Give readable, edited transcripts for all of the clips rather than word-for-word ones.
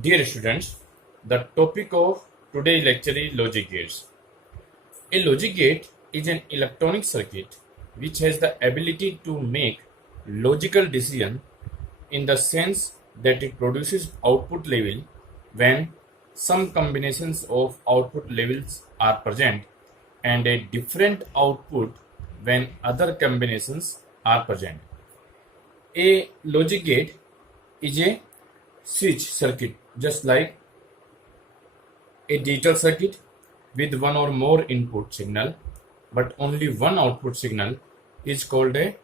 Dear students, the topic of today's lecture is logic gates. A logic gate is an electronic circuit which has the ability to make logical decision in the sense that it produces output level when some combinations of output levels are present and a different output when other combinations are present. A logic gate is a switch circuit just like a digital circuit with one or more input signal but only one output signal is called a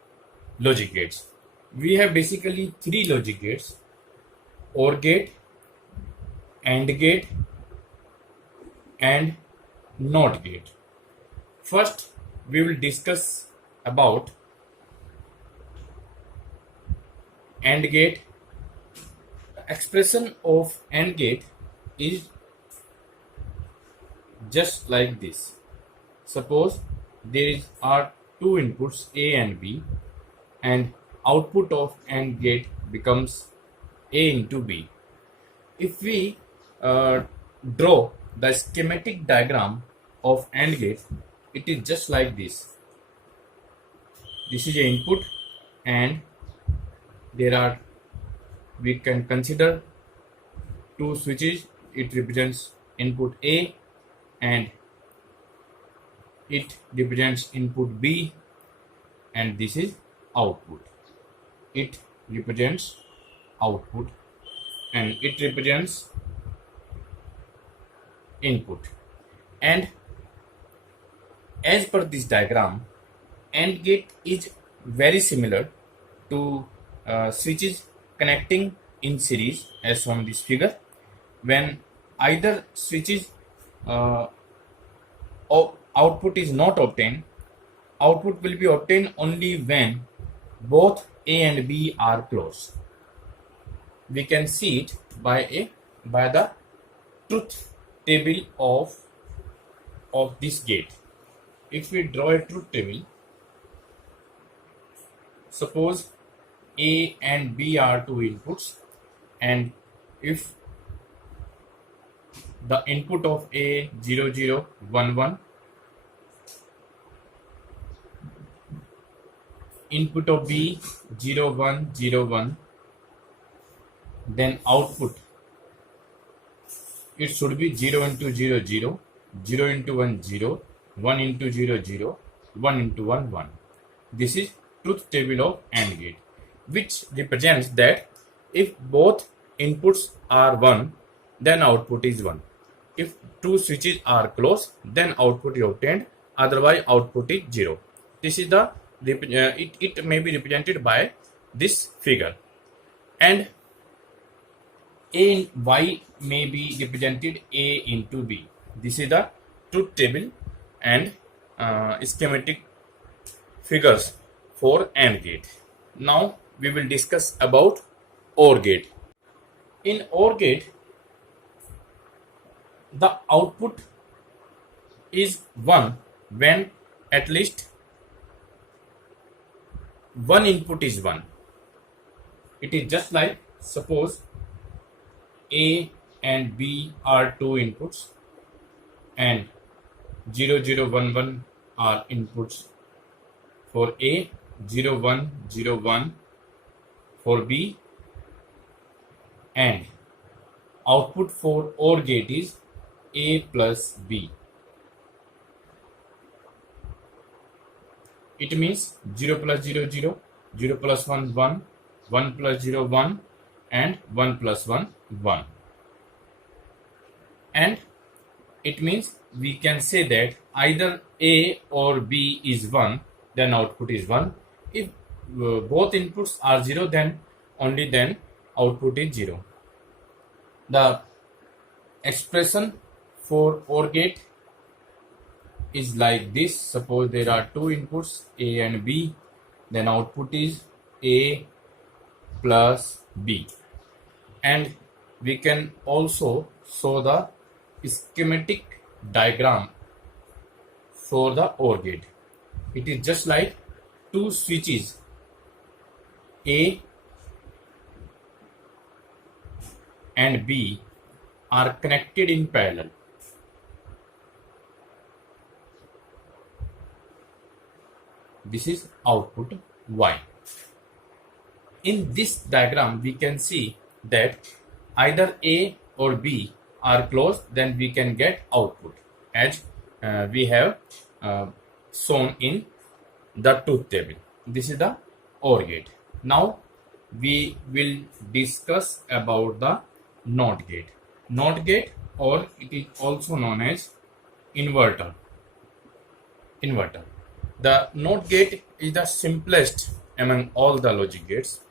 logic gates. We have basically three logic gates: OR gate, AND gate, and NOT gate. First, we will discuss about AND gate. The expression of AND gate is just like this. Suppose are two inputs A and B, and output of AND gate becomes A into B. If we draw the schematic diagram of AND gate, it is just like this. This is a input, and we can consider two switches. It represents input A and it represents input B, and this is output. It represents output and it represents input. And as per this diagram, AND gate is very similar to switches connecting in series as shown in this figure. When either switches output is not obtained, output will be obtained only when both A and B are closed. We can see it by the truth table of this gate. If we draw a truth table, suppose A and B are two inputs, and if the input of A 0 0 1 1, input of B 0 1 0 1, then output it should be 0 into 0 0, 0 into 1 0, 1 into 0 0, 1 into 1 1. This is truth table of AND gate, which represents that if both inputs are 1, then output is 1. If two switches are closed, then output is obtained, otherwise output is 0. This is the it may be represented by this figure, and A in Y may be represented A into B. This is the truth table and schematic figures for AND gate. Now we will discuss about OR gate. In OR gate, the output is 1 when at least one input is 1. It is just like, suppose A and B are two inputs and 0 0 1 1 are inputs for A, 0 1 0 1 for B, and output for OR gate is A plus B. It means 0 plus 0 0, 0 plus 1 1, 1 plus 0 1, and 1 plus 1 1. And it means we can say that either A or B is 1, then output is 1. If both inputs are 0, then only then output is 0. The expression for OR gate is like this. Suppose there are two inputs A and B, then output is A plus B. And we can also show the schematic diagram for the OR gate. It is just like two switches A and B are connected in parallel. This is output Y. In this diagram, we can see that either A or B are closed, then we can get output as we have shown in the truth table. This is the OR gate. Now we will discuss about the NOT gate. NOT gate, or it is also known as inverter. The NOT gate is the simplest among all the logic gates.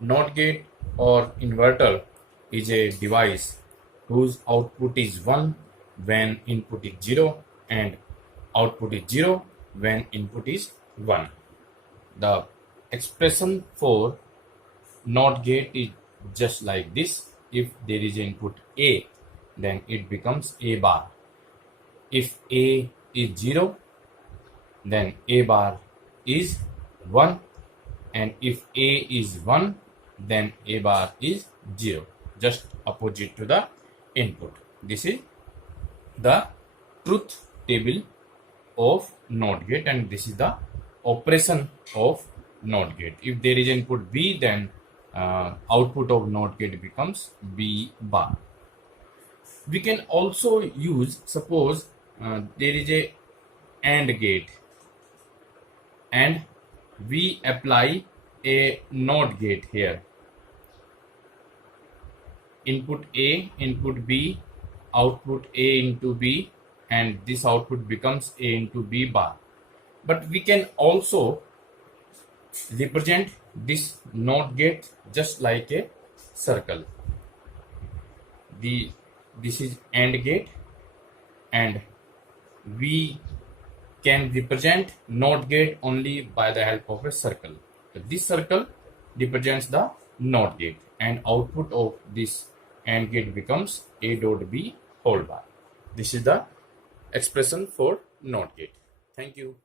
NOT gate or inverter is a device whose output is 1 when input is 0 and output is 0 when input is 1. The expression for NOT gate is just like this. If there is input A, then it becomes A bar. If A is 0, then A bar is 1, and if A is 1, then A bar is 0, just opposite to the input. This is the truth table of NOT gate, and this is the operation of NOT gate. If there is input B, then output of NOT gate becomes B bar. We can also use, suppose there is a AND gate and we apply a NOT gate here. Input A, input B, output A into B, and this output becomes A into B bar. But we can also represent this NOT gate just like a circle. This is AND gate, and we can represent NOT gate only by the help of a circle. So this circle represents the NOT gate, and output of this AND gate becomes A dot B whole bar. This is the expression for NOT gate. Thank you.